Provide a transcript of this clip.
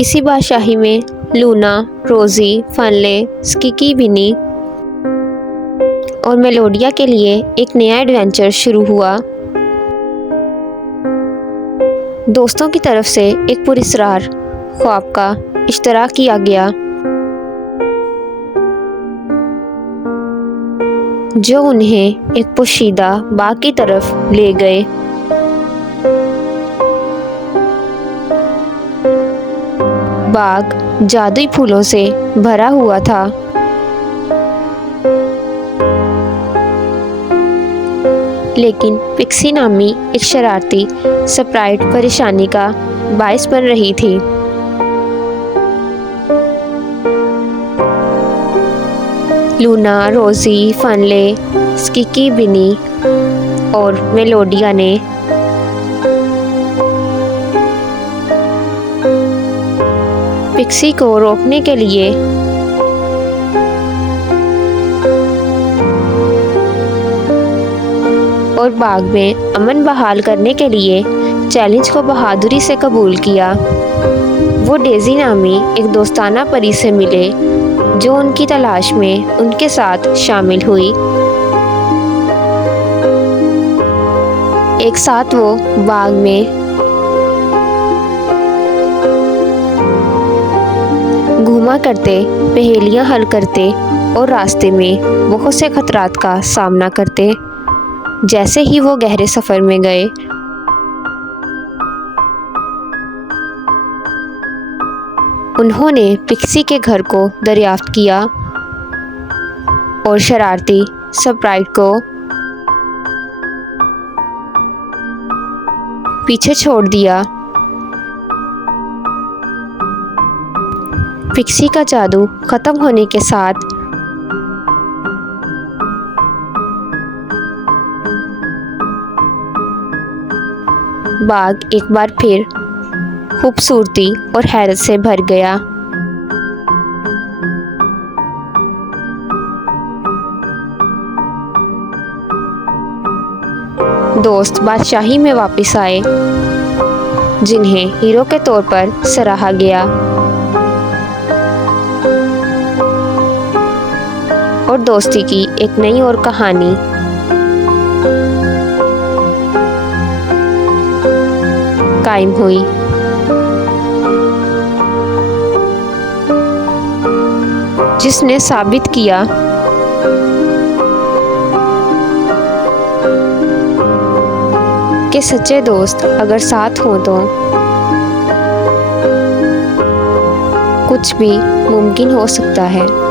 इसी बादशाही में लूना, रोजी, फनले, स्किकी, विनी और मेलोडिया के लिए एक नया एडवेंचर शुरू हुआ। दोस्तों की तरफ से एक पुरस्कार ख्वाब का इश्तराक किया गया जो उन्हें एक पोशीदा बाग की तरफ ले गए। बाग जादुई फूलों से भरा हुआ था। लेकिन पिक्सी नामी एक शरारती स्प्राइट परेशानी का बायस बन रही थी। लूना, रोजी, फनले, स्किकी, विनी और मेलोडिया ने पिक्सी को रोकने के लिए और बाग में अमन बहाल करने के लिए चैलेंज को बहादुरी से कबूल किया। वो डेज़ी नामी एक दोस्ताना परी से मिले जो उनकी तलाश में उनके साथ शामिल हुई। एक साथ वो बाग में घूमा करते, पहेलियां हल करते और रास्ते में बहुत से खतरात का सामना करते। जैसे ही वो गहरे सफ़र में गए, उन्होंने पिक्सी के घर को दरियाफ्त किया और शरारती स्प्राइट को पीछे छोड़ दिया। पिक्सी का जादू खत्म होने के साथ बाग एक बार फिर खूबसूरती और हैरत से भर गया। दोस्त बादशाही में वापस आए जिन्हें हीरो के तौर पर सराहा गया और दोस्ती की एक नई और कहानी कायम हुई। जिसने साबित किया कि सच्चे दोस्त अगर साथ हों तो कुछ भी मुमकिन हो सकता है।